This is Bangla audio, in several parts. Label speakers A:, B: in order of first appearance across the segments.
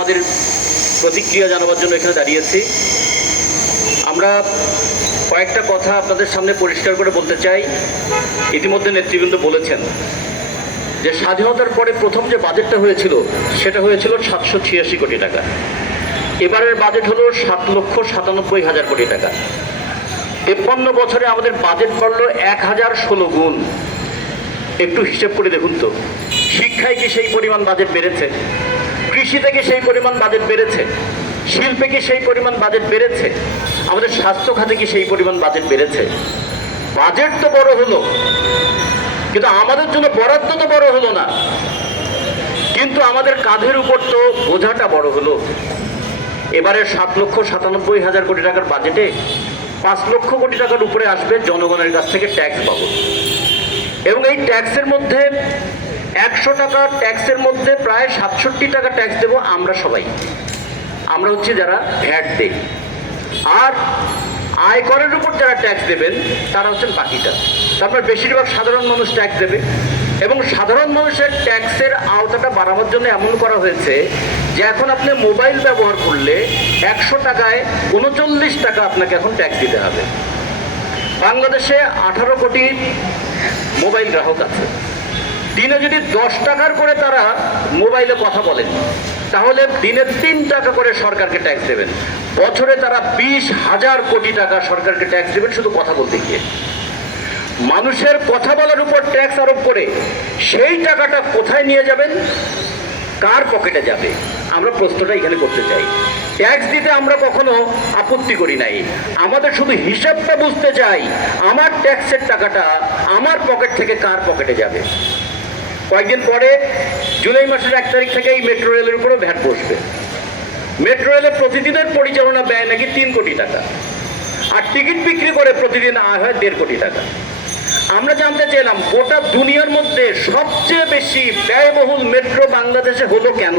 A: আমাদের প্রতিক্রিয়া জানাবার জন্য এখানে দাঁড়িয়েছি। আমরা কয়েকটা কথা আপনাদের সামনে পরিষ্কার করে বলতে চাই। ইতিমধ্যে নেতৃবৃন্দ বলেছেন যে স্বাধীনতার পরে প্রথম যে বাজেটটা হয়েছিল, সেটা হয়েছিল সাতশো ছিয়াশি কোটি টাকা। এবারের বাজেট হলো সাত লক্ষ সাতানব্বই হাজার কোটি টাকা। তেপ্পান্ন বছরে আমাদের বাজেট বাড়লো এক হাজার ষোলো গুণ। একটু হিসেব করে দেখুন তো, শিক্ষায় কি সেই পরিমাণ বাজেট বেড়েছে? কৃষি থেকে সেই পরিমাণ বাজেট বেড়েছে, শিল্পে কি সেই পরিমাণ বাজেট বেড়েছে, আমাদের স্বাস্থ্য খাতে কি সেই পরিমাণ বাজেট বেড়েছে? বাজেট তো বড় হলো, কিন্তু আমাদের জন্য বরাদ্দ তো বড় হলো না। কিন্তু আমাদের কাঁধের উপর তো বোঝাটা বড় হলো। এবারে সাত লক্ষ সাতানব্বই হাজার কোটি টাকার বাজেটে পাঁচ লক্ষ কোটি টাকার উপরে আসবে জনগণের কাছ থেকে ট্যাক্স পাবো এবং এই ট্যাক্সের মধ্যে একশো টাকা ট্যাক্সের মধ্যে প্রায় সাতষট্টি টাকা ট্যাক্স দেবো আমরা সবাই। আমরা হচ্ছে যারা ভ্যাট দেই। আর আয়করের উপর যারা ট্যাক্স দেবেন, তারা হচ্ছেন বাকিটা। তারপর বেশিরভাগ সাধারণ মানুষ ট্যাক্স দেবে। এবং সাধারণ মানুষের ট্যাক্সের আওতাটা বাড়ানোর জন্য এমন করা হয়েছে যে এখন আপনি মোবাইল ব্যবহার করলে একশো টাকায় উনচল্লিশ টাকা আপনাকে এখন ট্যাক্স দিতে হবে। বাংলাদেশে আঠারো কোটি মোবাইল গ্রাহক আছে। দিনে যদি দশ টাকার করে তারা মোবাইলে কথা বলেন তাহলে দিনে তিন টাকা করে সরকারকে ট্যাক্স দেবেন। বছরে তারা বিশ হাজার কোটি টাকা সরকারকে ট্যাক্স দেবেন শুধু কথা বলতে গিয়ে। মানুষের কথা বলার উপর ট্যাক্স আরোপ করে সেই টাকাটা কোথায় নিয়ে যাবেন? কার পকেটে যাবে? আমরা প্রশ্নটা এখানে করতে চাই। ট্যাক্স দিতে আমরা কখনো আপত্তি করি নাই। আমাদের শুধু হিসাবটা বুঝতে চাই, আমার ট্যাক্সের টাকাটা আমার পকেট থেকে কার পকেটে যাবে? কয়েকদিন পরে জুলাই মাসের এক তারিখ থেকে এই মেট্রো রেলের উপরে ভ্যাট বসবে। মেট্রো রেলের প্রতিদিনের পরিচালনা ব্যয় নাকি তিন কোটি টাকা। আর টিকিট বিক্রি করে প্রতিদিন আয় হয় দেড় কোটি টাকা। আমরা জানতে চাইলাম, গোটা দুনিয়ার মধ্যে সবচেয়ে বেশি ব্যয়বহুল মেট্রো বাংলাদেশে হলো কেন?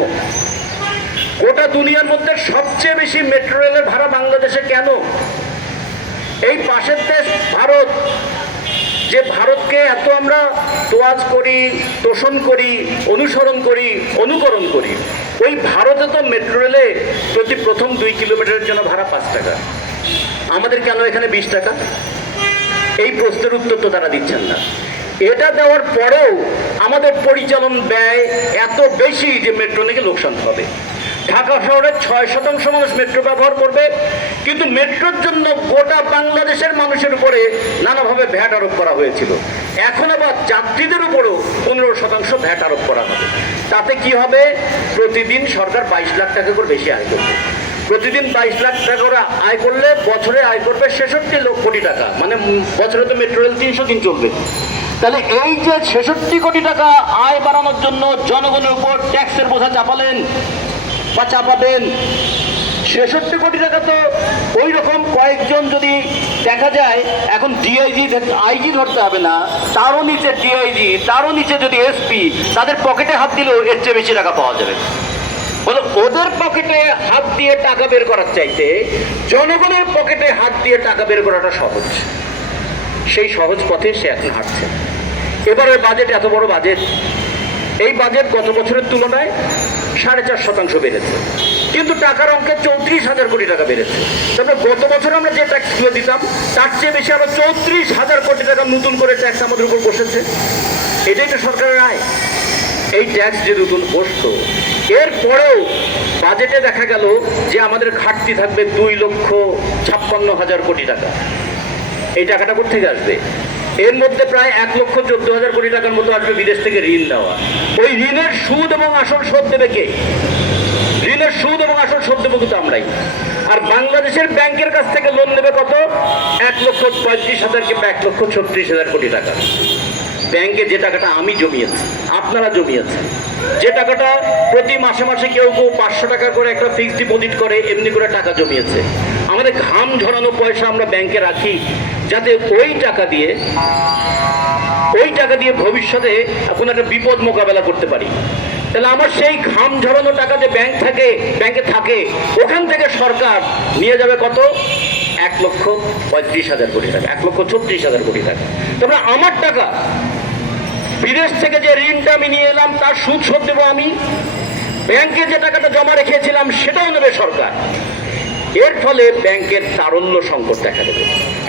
A: গোটা দুনিয়ার মধ্যে সবচেয়ে বেশি মেট্রো রেলের ভাড়া বাংলাদেশে কেন? এই পাশের দেশ, ভারত যে ভারতকে এত আমরা তোয়াজ করি, তোষণ করি, অনুসরণ করি, অনুকরণ করি, ওই ভারতে তো মেট্রো রেলে প্রতি প্রথম দুই কিলোমিটারের জন্য ভাড়া পাঁচ টাকা। আমাদের কেন এখানে বিশ টাকা? এই প্রশ্নের উত্তর তো তারা দিচ্ছেন না। এটা দেওয়ার পরেও আমাদের পরিচালন ব্যয় এত বেশি যে মেট্রো নাকি লোকসান হবে। ঢাকা শহরের ছয় শতাংশ মানুষ মেট্রো ব্যবহার করবে, কিন্তু মেট্রোর জন্য গোটা বাংলাদেশের মানুষের উপরে নানাভাবে ভ্যাট আরোপ করা হয়েছিল। এখন আবার যাত্রীদের উপরেও পনেরো শতাংশ ভ্যাট আরোপ করা হবে। তাতে কি হবে? প্রতিদিন সরকার বাইশ লাখ টাকা করে বেশি আয় করবে। প্রতিদিন বাইশ লাখ টাকা করে আয় করলে বছরে আয় করবে ছেষট্টি লক্ষ কোটি টাকা। মানে বছরে তো মেট্রো রেল তিনশো দিন চলবে। তাহলে এই যে ছেষট্টি কোটি টাকা আয় বাড়ানোর জন্য জনগণের উপর ট্যাক্সের বোঝা চাপালেন বা চাপাবেন ছেষট্টি কোটি টাকা তো ওই রকম কয়েকজন যদি দেখা যায়, এখন ডিআইজি আইজি ধরতে হবে না, তারও নিচে ডিআইজি তারও নিচে যদি এসপি তাদের পকেটে হাত দিলেও এর চেয়ে বেশি টাকা পাওয়া যাবে। বলো, ওদের পকেটে হাত দিয়ে টাকা বের করার চাইতে জনগণের পকেটে হাত দিয়ে টাকা বের করাটা সহজ। সেই সহজ পথে সে এখন হাঁটছে। এবারের বাজেট এত বড় বাজেট। এই বাজেট গত বছরের তুলনায় সাড়ে চার শতাংশ বেড়েছে। কিন্তু টাকার অঙ্কে চৌত্রিশ হাজার কোটি টাকা বেড়েছে। তারপরে গত বছর আমরা যে ট্যাক্সগুলো দিতাম, তার চেয়ে বেশি আরও চৌত্রিশ হাজার কোটি টাকা নতুন করে ট্যাক্স আমাদের উপর বসেছে। এটাই তো সরকারের আয় এই ট্যাক্স যে নতুন বসতো এরপরেও বাজেটে দেখা গেল যে আমাদের ঘাটতি থাকবে দুই লক্ষ ছাপ্পান্ন হাজার কোটি টাকা। এই টাকাটা কোথেকে আসবে? এর মধ্যে প্রায় এক লক্ষ চোদ্দ হাজার কোটি টাকার মতো আসবে বিদেশ থেকে ঋণ দেওয়া ওই ঋণের সুদ এবং আসল শোধ দেবে কে? ঋণের সুদ এবং আসল শোধ দেবো কিন্তু আমরাই। আর বাংলাদেশের ব্যাংকের কাছ থেকে লোন নেবে কত? এক লক্ষ পঁয়ত্রিশ হাজার কিংবা এক লক্ষ ছত্রিশ হাজার কোটি টাকা। ব্যাংকে যে টাকাটা আমি জমিয়েছি, আপনারা জমিয়েছেন, যে টাকাটা প্রতি মাসে মাসে কেউ কেউ পাঁচশো টাকা করে একটা ফিক্সড ডিপোজিট করে, এমনি করে টাকা জমিয়েছে। আমাদের ঘাম ঝরানো পয়সা আমরা ব্যাংকে রাখি, যাতে ওই টাকা দিয়ে, ওই টাকা দিয়ে ভবিষ্যতে কোনো একটা বিপদ মোকাবেলা করতে পারি। তাহলে আমার সেই ঘাম ঝরানো টাকা যে ব্যাংক থাকে, ব্যাংকে থাকে, ওখান থেকে সরকার নিয়ে যাবে কত? এক লক্ষ পঁয়ত্রিশ হাজার কোটি টাকা, এক লক্ষ ছত্রিশ হাজার কোটি টাকা। তারপরে আমার টাকা, বিদেশ থেকে যে ঋণটা আমি নিয়ে এলাম, তার সুদ শোধ দেবো আমি? ব্যাংকে যে টাকাটা জমা রেখেছিলাম, সেটাও নেবে সরকার। এর ফলে ব্যাংকের তারল্য সংকট দেখা দেবে।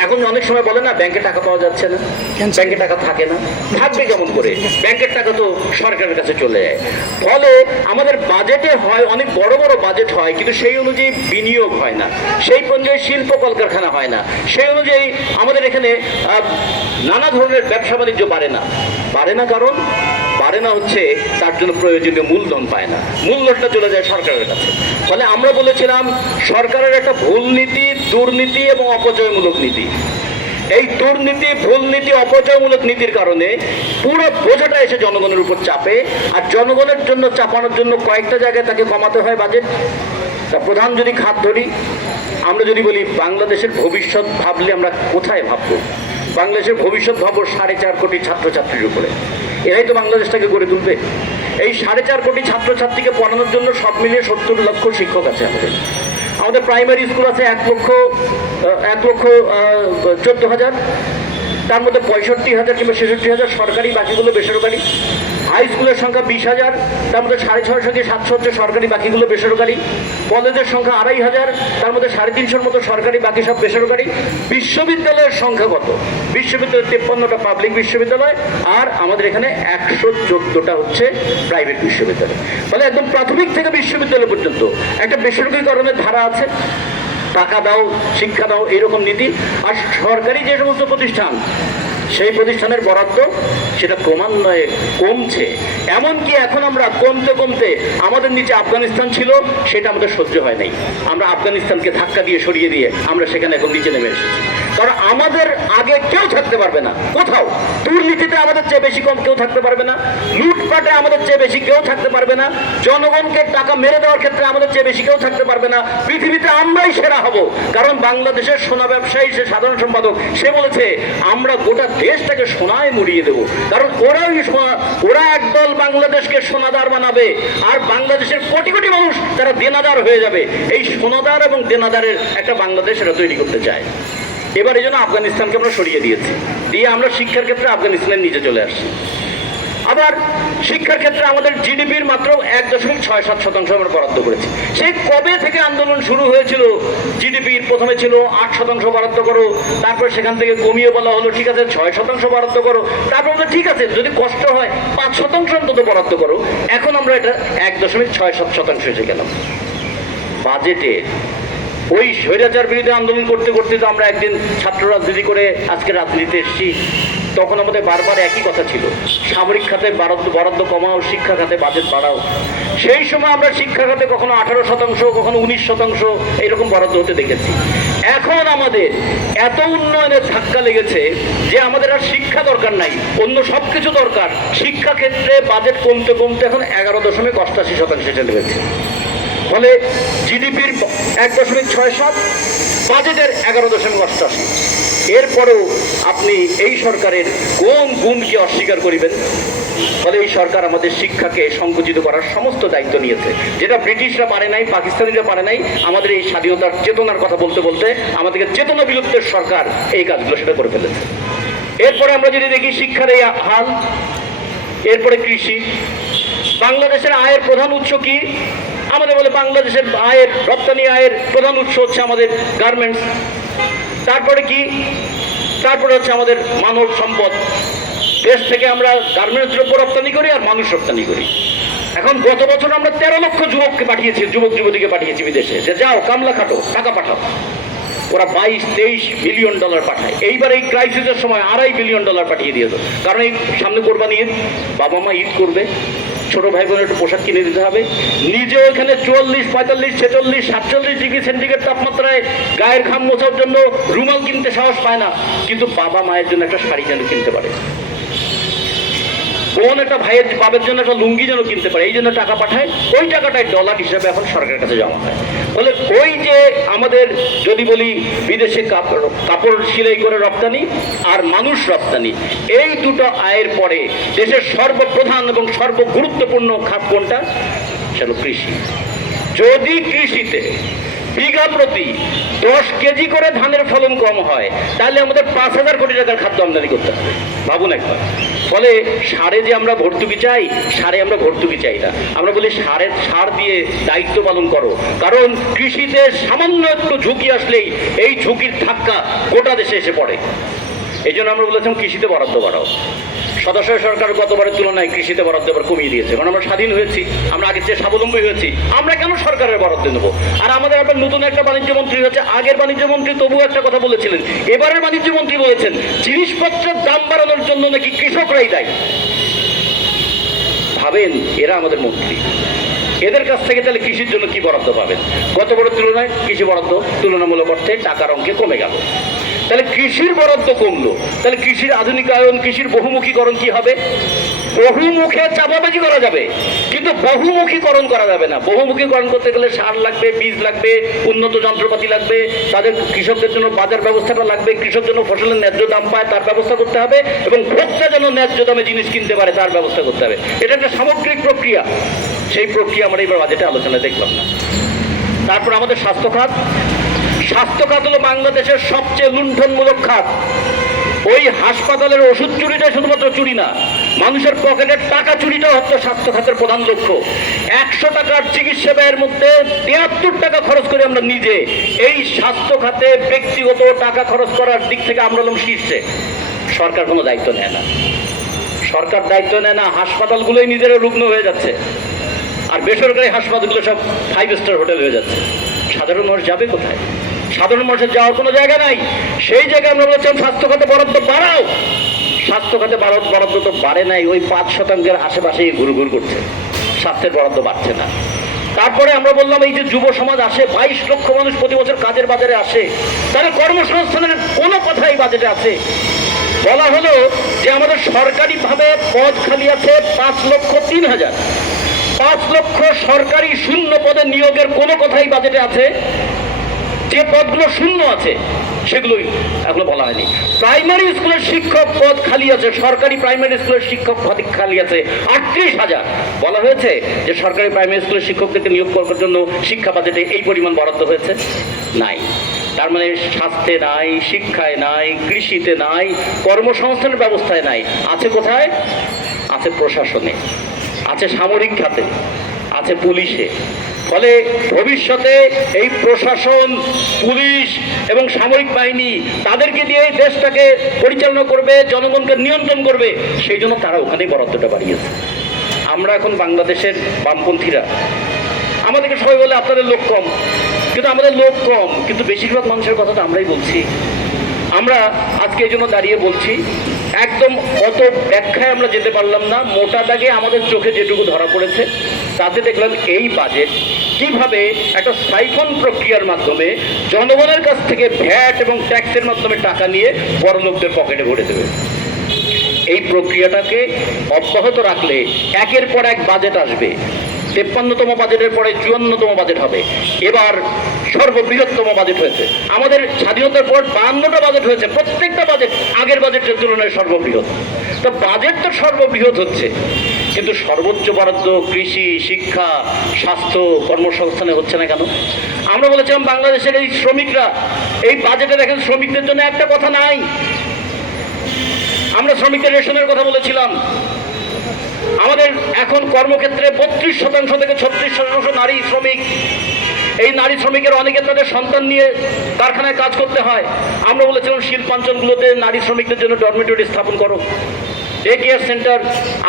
A: এখন অনেক সময় বলে না ব্যাংকে টাকা পাওয়া যাচ্ছে না ব্যাংকে টাকা থাকে না। থাকবে কেমন করে? ব্যাংকের টাকা তো সরকারের কাছে চলে যায়। ফলে আমাদের বাজেটে হয় অনেক বড় বড় বাজেট হয় কিন্তু সেই অনুযায়ী বিনিয়োগ হয় না। সেই অনুযায়ী শিল্প কলকারখানা হয় না। সেই অনুযায়ী আমাদের এখানে নানা ধরনের ব্যবসা বাণিজ্য বাড়ে না। বাড়ে না কারণ পারে না হচ্ছে, তার জন্য প্রয়োজনীয় মূলধন পায় না। মূলধনটা চলে যায় সরকারের কাছে। ফলে আমরা বলেছিলাম, সরকারের একটা ভুল নীতি, দুর্নীতি এবং অপচয়মূলক নীতি। এই দুর্নীতি, ভুল নীতি, অপচয়মূলক নীতির কারণে পুরো বোঝাটা এসে জনগণের উপর চাপে, আর জনগণের জন্য চাপানোর জন্য কয়েকটা জায়গায় তাকে কমাতে হয় বাজেট তা প্রধান যদি খাত ধরি, আমরা যদি বলি বাংলাদেশের ভবিষ্যৎ ভাবলে আমরা কোথায় ভাববো? বাংলাদেশের ভবিষ্যৎ ভাবো সাড়ে চার কোটি ছাত্রছাত্রীর উপরে। এরাই তো বাংলাদেশটাকে গড়ে তুলবে। এই সাড়ে চার কোটি ছাত্রছাত্রীকে পড়ানোর জন্য সব মিলিয়ে সত্তর লক্ষ শিক্ষক আছে আমাদের। আমাদের প্রাইমারি স্কুল আছে এক লক্ষ এক লক্ষ চোদ্দ হাজার। তার মধ্যে পঁয়ষট্টি হাজার কিংবা ছেষট্টি হাজার সরকারি, বাকিগুলো বেসরকারি। হাই স্কুলের সংখ্যা বিশ হাজার, তার মধ্যে সাড়ে ছয়শো কি সাতশো হচ্ছে সরকারি, বাকিগুলো বেসরকারি। কলেজের সংখ্যা আড়াই হাজার, তার মধ্যে সাড়ে তিনশোর মতো সরকারি, বাকি সব বেসরকারি। বিশ্ববিদ্যালয়ের সংখ্যা কত? বিশ্ববিদ্যালয় তেপ্পান্নটা পাবলিক বিশ্ববিদ্যালয়, আর আমাদের এখানে একশো চোদ্দোটা হচ্ছে প্রাইভেট বিশ্ববিদ্যালয়। ফলে একদম প্রাথমিক থেকে বিশ্ববিদ্যালয় পর্যন্ত একটা বেসরকারিকরণের ধারা আছে। টাকা দাও, শিক্ষা দাও এইরকম নীতি। আর সরকারি যে সমস্ত প্রতিষ্ঠান সেই প্রতিষ্ঠানের বরাদ্দ সেটা ক্রমান্বয়ে কমছে। এমনকি এখন আমরা কমতে কমতে আমাদের নিচে আফগানিস্তান ছিল, সেটা আমাদের সহ্য হয় নাই। আমরা আফগানিস্তানকে ধাক্কা দিয়ে সরিয়ে দিয়ে আমরা সেখানে এখন নিচে নেমে এসেছি। কারণ আমাদের আগে কেউ থাকতে পারবে না, কোথাও। দুর্নীতিতে আমাদের চেয়ে বেশি কম কেউ থাকতে পারবে না, লুটপাটে আমাদের চেয়ে বেশি কেউ থাকতে পারবে না, জনগণকে টাকা মেরে দেওয়ার ক্ষেত্রে আমাদের চেয়ে বেশি কেউ থাকতে পারবে না, পৃথিবীতে আমরাই সেরা হব। কারণ বাংলাদেশের সোনা ব্যবসায়ী, সে সাধারণ সম্পাদক, সে বলেছে, আমরা গোটা দেশটাকে সোনায় মুড়িয়ে দেব। কারণ ওরা ওই সোনা, ওরা একদল বাংলাদেশকে সোনাদার বানাবে। আর বাংলাদেশের কোটি কোটি মানুষ তারা দেনাদার হয়ে যাবে। এই সোনাদার এবং দেনাদারের একটা বাংলাদেশ এরা তৈরি করতে চায়। এবার এই জন্য আফগানিস্তানকে আমরা সরিয়ে দিয়েছি। দিয়ে আমরা শিক্ষার ক্ষেত্রে আফগানিস্তানের নিচে চলে আসছি। আবার শিক্ষার ক্ষেত্রে আমাদের জিডিপির মাত্র এক দশমিক ছয় সাত শতাংশ আমরা বরাদ্দ করেছি। সেই কবে থেকে আন্দোলন শুরু হয়েছিল? জিডিপির প্রথমে ছিল আট শতাংশ বরাদ্দ করো, তারপর সেখান থেকে কমিয়ে বলা হলো, ঠিক আছে, ছয় শতাংশ বরাদ্দ করো। তারপর ঠিক আছে, যদি কষ্ট হয়, পাঁচ শতাংশ অন্তত বরাদ্দ করো। এখন আমরা এটা এক দশমিক ছয় সাত শতাংশ এসে গেলাম। বাজেটে ওই স্বৈরাচার বিরুদ্ধে আন্দোলন করতে করতে তো আমরা একদিন ছাত্র রাজনীতি করে আজকে রাজনীতিতে এসেছি। তখন আমাদের বারবার একই কথা ছিল। সামরিক খাতে বরাদ্দ বরাদ্দ কমাও, শিক্ষা খাতে বাজেট বাড়াও। সেই সময় আমরা শিক্ষা খাতে কখনো আঠারো শতাংশ, কখনো উনিশ শতাংশ এরকম বরাদ্দ হতে দেখেছি। এখন আমাদের এত উন্নয়নের ধাক্কা লেগেছে যে আমাদের আর শিক্ষা দরকার নাই। অন্য সব কিছু দরকার। শিক্ষা ক্ষেত্রে বাজেট কমতে কমতে এখন এগারো দশমিক অষ্টাশি শতাংশে চলে গেছে। ফলে জিডিপির এক দশমিক ছয় সাত বাজেটের এগারো দশমিক অষ্টাশি। এরপরেও আপনি এই সরকারের কোন গুণকে অস্বীকার করিবেন? ফলে এই সরকার আমাদের শিক্ষাকে সংকুচিত করার সমস্ত দায়িত্ব নিয়েছে। যেটা ব্রিটিশরা পারে নাই, পাকিস্তানিরা পারে নাই, আমাদের এই স্বাধীনতার চেতনার কথা বলতে বলতে আমাদেরকে চেতনা বিলুপ্তের সরকার এই কাজগুলো সেটা করে ফেলেছে। এরপরে আমরা যদি দেখি শিক্ষার এই হাল, এরপরে কৃষি। বাংলাদেশের আয়ের প্রধান উৎস কি? আমাদের বলে বাংলাদেশের আয়ের, রপ্তানি আয়ের প্রধান উৎস হচ্ছে আমাদের গার্মেন্টস তারপরে কি? তারপরে হচ্ছে আমাদের মানব সম্পদ। দেশ থেকে আমরা গার্মেন্টস দ্রব্য রপ্তানি করি আর মানুষ রপ্তানি করি। এখন গত বছর আমরা তেরো লক্ষ যুবককে পাঠিয়েছি, যুবক যুবতীকে পাঠিয়েছি বিদেশে। যে যাও, কামলা খাটো, টাকা পাঠাও। ওরা বাইশ, তেইশ বিলিয়ন ডলার পাঠায়। এইবার এই ক্রাইসিসের সময় আড়াই বিলিয়ন ডলার পাঠিয়ে দিয়েছে কারণ এই সামনে কোরবানি ঈদ, বাবা মা ঈদ করবে। ছোট ভাই বোনের একটু পোশাক কিনে দিতে হবে। নিজে ওইখানে চুয়াল্লিশ, পঁয়তাল্লিশ, ছেচল্লিশ, সাতচল্লিশ ডিগ্রি সেন্টিগ্রেড তাপমাত্রায় গায়ের ঘাম মোছার জন্য রুমাল কিনতে সাহস পায় না। কিন্তু বাবা মায়ের জন্য একটা শাড়ি যেন কিনতে পারে। বোন একটা ভাইয়ের বাবার জন্য একটা লুঙ্গি যেন কিনতে পারে, এই জন্য টাকা পাঠায়, ওই টাকাটাই ডলার হিসাবে এখন সরকারের কাছে জমা হয়। বলে ওই যে আমাদের যদি বলি বিদেশে কাপড় কাপড় সেলাই করে রপ্তানি আর মানুষ রপ্তানি, এই দুটো আয়ের পরে দেশের সর্বপ্রধান এবং সর্বগুরুত্বপূর্ণ খাত কোনটা? সেটা কৃষি। যদি কৃষিতে বিঘা প্রতি দশ কেজি করে ধানের ফলন কম হয়, তাহলে আমাদের পাঁচ হাজার কোটি টাকার খাদ্য আমদানি করতে হবে। ভাবুন একবার। ফলে সারে যে আমরা ভর্তুকি চাই, সারে আমরা ভর্তুকি চাই না। আমরা বলি সারে, সার দিয়ে দায়িত্ব পালন করো। কারণ কৃষিতে সামান্য একটু ঝুঁকি আসলেই এই ঝুঁকির ধাক্কা গোটা দেশে এসে পড়ে। এই জন্য আমরা বলেছিলাম কৃষিতে বরাদ্দ বাড়াও। সদস্য সরকার গতবারের তুলনায় কৃষিতে বরাদ্দ এবার কমিয়ে দিয়েছে। কারণ আমরা স্বাধীন হয়েছি, আমরা আগের চেয়ে স্বাবলম্বী হয়েছি, আমরা কেন সরকারের বরাদ্দ নেব? আর আমাদের আবার নতুন একটা বাণিজ্য মন্ত্রী হয়েছে, আগের বাণিজ্য মন্ত্রী তবুও একটা কথা বলেছিলেন। এবারের বাণিজ্য মন্ত্রী বলেছেন, জিনিসপত্রের দাম বাড়ানোর জন্য নাকি কৃষকরাই দায়ী। ভাবেন, এরা আমাদের মন্ত্রী। এদের কাছ থেকে তাহলে কৃষির জন্য কি বরাদ্দ পাবেন? গত বড় তুলনায় কৃষি বরাদ্দ তুলনামূলক অর্থে টাকার অঙ্কে কমে গেল। তাহলে কৃষির বরাদ্দ কমলো। তাহলে কৃষির আধুনিকায়ন, কৃষির বহুমুখীকরণ কি হবে? বহুমুখে চাপাবাজি করা যাবে, কিন্তু বহুমুখীকরণ করা যাবে না। বহুমুখীকরণ করতে গেলে সার লাগবে, বীজ লাগবে, উন্নত যন্ত্রপাতি লাগবে, তাদের কৃষকদের জন্য বাজার ব্যবস্থাটা লাগবে, কৃষক যেন ফসলের ন্যায্য দাম পায় তার ব্যবস্থা করতে হবে এবং ভোক্তা যেন ন্যায্য দামে জিনিস কিনতে পারে তার ব্যবস্থা করতে হবে। এটা একটা সামগ্রিক প্রক্রিয়া। সেই প্রক্রিয়া আমরা এবার বাজেটে আলোচনায় দেখলাম না। তারপর আমাদের স্বাস্থ্য খাত। স্বাস্থ্য খাত হলো বাংলাদেশের সবচেয়ে লুণ্ঠনমূলক খাত। ওই হাসপাতালের ওষুধ চুরিটা শুধুমাত্র চুরি না, মানুষের পকেটের টাকা চুরিটাও হচ্ছে স্বাস্থ্য খাতের প্রধান লক্ষ্য। একশো টাকার চিকিৎসা ব্যয়ের মধ্যে তিয়াত্তর টাকা খরচ করে আমরা নিজে। এই স্বাস্থ্য খাতে ব্যক্তিগত টাকা খরচ করার দিক থেকে আমরা হলাম শীর্ষে। সরকার কোনো দায়িত্ব নেয় না। সরকার দায়িত্ব নেয় না, হাসপাতালগুলোই নিজেরা রুগ্ন হয়ে যাচ্ছে। আর বেসরকারি হাসপাতালগুলো সব ফাইভ স্টার হোটেল হয়ে যাচ্ছে। সাধারণ মানুষ যাবে কোথায়? সাধারণ মানুষের যাওয়ার কোনো জায়গা নাই। সেই জায়গায় আমরা বলছিলাম স্বাস্থ্য খাতে বরাদ্দ বাড়াও। স্বাস্থ্য খাতে বরাদ্দ বরাদ্দ তো বাড়ে নাই, ওই পাঁচ শতাংশের আশেপাশেই ঘুরঘুর করছে। স্বাস্থ্যের বরাদ্দ বাড়ছে না। তারপরে আমরা বললাম, এই যে যুব সমাজ আসে, বাইশ লক্ষ মানুষ প্রতি বছর কাজের বাজারে আসে তাদের কর্মসংস্থানের কোনো কথাই বাজেটে আছে। বলা হলো যে আমাদের সরকারিভাবে পদ খালি আছে পাঁচ লক্ষ তিন হাজার। পাঁচ লক্ষ সরকারি শূন্য পদে নিয়োগের কোনো কথাই বাজেটে আছে। যে পদগুলো শূন্য আছে, সেগুলোই এগুলো বলা হয়নি। প্রাইমারি স্কুলের শিক্ষক পদ খালি আছে, সরকারি প্রাইমারি স্কুলের শিক্ষক পদ খালি আছে, আটত্রিশ হাজার। বলা হয়েছে যে সরকারি প্রাইমারি স্কুলের শিক্ষকদেরকে নিয়োগ করার জন্য শিক্ষা বাজেটে এই পরিমাণ বরাদ্দ হয়েছে? নাই। তার মানে স্বাস্থ্যে নাই, শিক্ষায় নাই, কৃষিতে নাই, কর্মসংস্থানের ব্যবস্থায় নাই। আছে কোথায়? আছে প্রশাসনে, আছে সামরিক খাতে, আছে পুলিশে ফলে ভবিষ্যতে এই প্রশাসন, পুলিশ এবং সামরিক বাহিনী তাদেরকে দিয়ে দেশটাকে পরিচালনা করবে, জনগণকে নিয়ন্ত্রণ করবে, সেই জন্য তারা ওখানেই বরাদ্দটা বাড়িয়েছে। আমরা এখন বাংলাদেশের বামপন্থীরা, আমাদেরকে সবাই বলে আপনাদের লোক কম, কিন্তু আমাদের লোক কম, কিন্তু বেশিরভাগ মানুষের কথা তো আমরাই বলছি। আমরা আজকে এই জন্য দাঁড়িয়ে বলছি একদম অত ব্যাখ্যায় আমরা যেতে পারলাম না। মোটা দাগে আমাদের চোখে যেটুকু ধরা পড়েছে, তাতে দেখলাম এই বাজেট। কীভাবে একটা সাইফন প্রক্রিয়ার মাধ্যমে জনগণের কাছ থেকে ভ্যাট এবং ট্যাক্সের মাধ্যমে টাকা নিয়ে বড় লোকদের পকেটে ভরে দেবে? এই প্রক্রিয়াটাকে অব্যাহত রাখলে একের পর এক বাজেট আসবে। তেপ্পান্নতম বাজেটের পরে চুয়ান্নতম বাজেট হবে। এবার সর্ববৃহত্তম বাজেট হয়েছে। আমাদের স্বাধীনতার পর বাহান্নটা বাজেট হয়েছে। প্রত্যেকটা বাজেট আগের বাজেটের তুলনায় সর্ববৃহৎ। তো বাজেট তো সর্ববৃহৎ হচ্ছে। কিন্তু সর্বোচ্চ বরাদ্দ কৃষি, শিক্ষা, স্বাস্থ্য, কর্মসংস্থানে হচ্ছে না কেন? আমরা বলেছিলাম বাংলাদেশের এই শ্রমিকরা, এই বাজেটে দেখেন শ্রমিকদের জন্য একটা কথা নাই। আমরা শ্রমিকদের রেশনের কথা বলেছিলাম। আমাদের এখন কর্মক্ষেত্রে বত্রিশ শতাংশ থেকে ছত্রিশ শতাংশ নারী শ্রমিক। এই নারী শ্রমিকের অনেকে তাদের সন্তান নিয়ে কারখানায় কাজ করতে হয়। আমরা বলেছিলাম, শিল্পাঞ্চলগুলোতে নারী শ্রমিকদের জন্য ডরমেটরি স্থাপন করো। ডে কেয়ার সেন্টার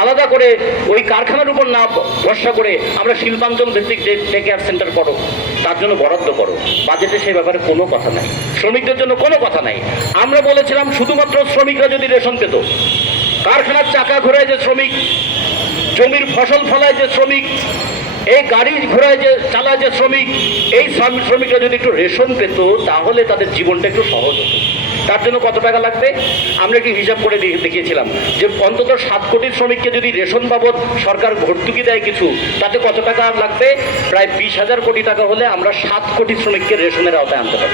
A: আলাদা করে ওই কারখানার উপর না ভরসা করে আমরা শিল্পাঞ্চল ভিত্তিক ডে কেয়ার সেন্টার করো, তার জন্য বরাদ্দ করো। বাজেটে সেই ব্যাপারে কোনো কথা নাই। শ্রমিকদের জন্য কোনো কথা নাই। আমরা বলেছিলাম, শুধুমাত্র শ্রমিকরা যদি রেশন পেত কারখানার চাকা ঘোরায় যে শ্রমিক, জমির ফসল ফলায় যে শ্রমিক, এই গাড়ি ঘোড়ায় যে চালায় যে শ্রমিক, এই শ্রম- শ্রমিকরা যদি একটু রেশন পেত, তাহলে তাদের জীবনটা একটু সহজ হতো। তার জন্য কত টাকা লাগবে? আমরা একটু হিসাব করে দেখে- দেখিয়েছিলাম যে অন্তত সাত কোটি শ্রমিককে যদি রেশন বাবদ সরকার ভর্তুকি দেয় কিছু, তাতে কত টাকা লাগবে? প্রায় বিশ হাজার কোটি টাকা হলে আমরা সাত কোটি শ্রমিককে রেশনের আওতায় আনতে পারি।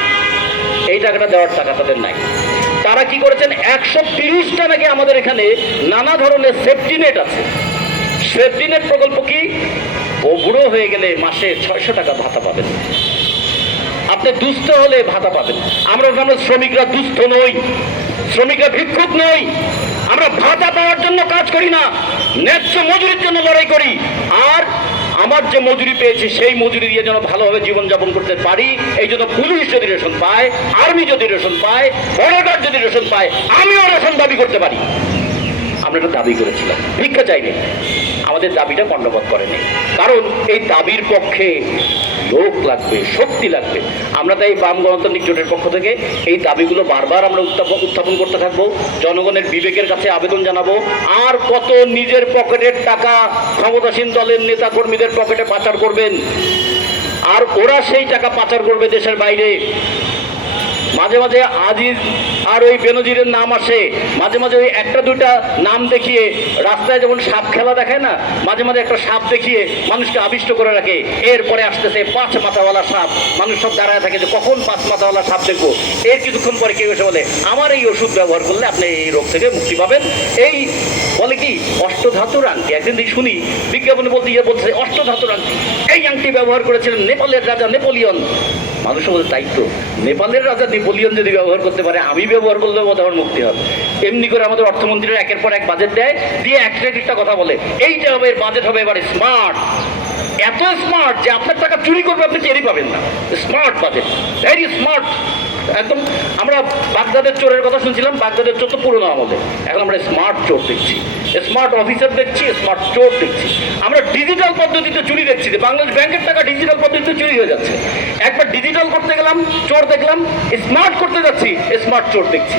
A: এই টাকাটা দেওয়ার টাকা তাদের নাই। তারা কি করেছেন? একশো তিরিশটা নাকি আমাদের এখানে নানা ধরনের সেফটি নেট আছে। সেফটি নেট প্রকল্প কি? ও বুড়ো হয়ে গেলে মাসে ছয়শো টাকা ভাতা পাবেন। আপনি দুস্থ হলে ভাতা পাবেন। আমরা আমরা শ্রমিকরা দুস্থ নই। শ্রমিকরা ভিক্ষুক নই। আমরা ভাতা পাওয়ার জন্য কাজ করি না। ন্যায্য মজুরির জন্য লড়াই করি। আর আমার যে মজুরি পেয়েছি, সেই মজুরি দিয়ে যেন ভালোভাবে জীবনযাপন করতে পারি, এই জন্য পুলিশ যদি রেশন পায়, আর্মি যদি রেশন পায়, বর্ডার যদি রেশন পায়, আমিও রেশন দাবি করতে পারি। আমরা একটা দাবি করেছিলাম। ভিক্ষা চাইনি। আমাদের দাবিটা কর্ণপাত করেনি। কারণ এই দাবির পক্ষে লোক লাগবে, শক্তি লাগবে। আমরা তাই বাম গণতান্ত্রিক জোটের পক্ষ থেকে এই দাবিগুলো বারবার আমরা উত্থাপন উত্থাপন করতে থাকব। জনগণের বিবেকের কাছে আবেদন জানাব। আর কত নিজের পকেটের টাকা ক্ষমতাসীন দলের নেতা কর্মীদের পকেটে পাচার করবেন? আর ওরা সেই টাকা পাচার করবে দেশের বাইরে। মাঝে মাঝে আজিজ আর ওই বেনজিরের নাম আসে। মাঝে মাঝে ওই একটা দুইটা নাম দেখিয়ে রাস্তায় যেমন সাপ খেলা দেখায় না, মাঝে মাঝে একটা সাপ দেখিয়ে মানুষকে আবিষ্ট করে রাখে। এরপরে আসতেছে পাঁচ মাথাওয়ালা সাপ। মানুষ সব দাঁড়ায় থাকে যে, কখন পাঁচ মাথাওয়ালা সাপ দেখব? এর কিছুক্ষণ পরে কেউ এসে বলে, আমার এই ওষুধ ব্যবহার করলে আপনি এই রোগ থেকে মুক্তি পাবেন। এই বলে কি অষ্টধাতুর আংটি একদিন শুনি বিজ্ঞাপনে বলতে গিয়ে বলছে অষ্টধাতুর আংটি এই আংটি ব্যবহার করেছিলেন নেপালের রাজা নেপোলিয়ন। মানুষ আমাদের দায়িত্ব। নেপালের রাজা নেপোলিয়ন যদি ব্যবহার করতে পারে, আমি ব্যবহার করলেও আমার মুক্তি হবে। এমনি করে আমাদের অর্থমন্ত্রীরা একের পর এক বাজেট দেয়, দিয়ে একটা একটা কথা বলে। এইটা হবে বাজেট হবে এবারে স্মার্ট এত স্মার্ট যে আপনার টাকা চুরি করবে, আপনি টেরই পাবেন না। স্মার্ট বাজেট ভেরি স্মার্ট একদম আমরা বাগদাদের চোরের কথা শুনছিলাম, বাগদাদের চোর তো পুরোনো আমলে এখন আমরা স্মার্ট চোর দেখছি। স্মার্ট অফিসার দেখছি স্মার্ট চোর দেখছি। আমরা ডিজিটাল পদ্ধতিতে চুরি দেখছি। যে বাংলাদেশ ব্যাংকের টাকা ডিজিটাল পদ্ধতিতে চুরি হয়ে যাচ্ছে। একবার ডিজিটাল করতে গেলাম, চোর দেখলাম স্মার্ট করতে যাচ্ছি স্মার্ট চোর দেখছি।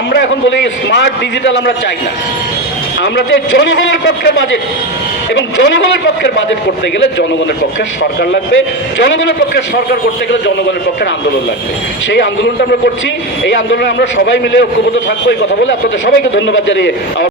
A: আমরা এখন বলি স্মার্ট ডিজিটাল আমরা চাই না। আমরা যে জনগণের পক্ষে বাজেট এবং জনগণের পক্ষের বাজেট করতে গেলে জনগণের পক্ষে সরকার লাগবে, জনগণের পক্ষে সরকার করতে গেলে জনগণের পক্ষের আন্দোলন লাগবে। সেই আন্দোলনটা আমরা করছি, এই আন্দোলনে আমরা সবাই মিলে ঐক্যবদ্ধ থাকব, এই কথা বলে আপনাদের সবাইকে ধন্যবাদ জানিয়ে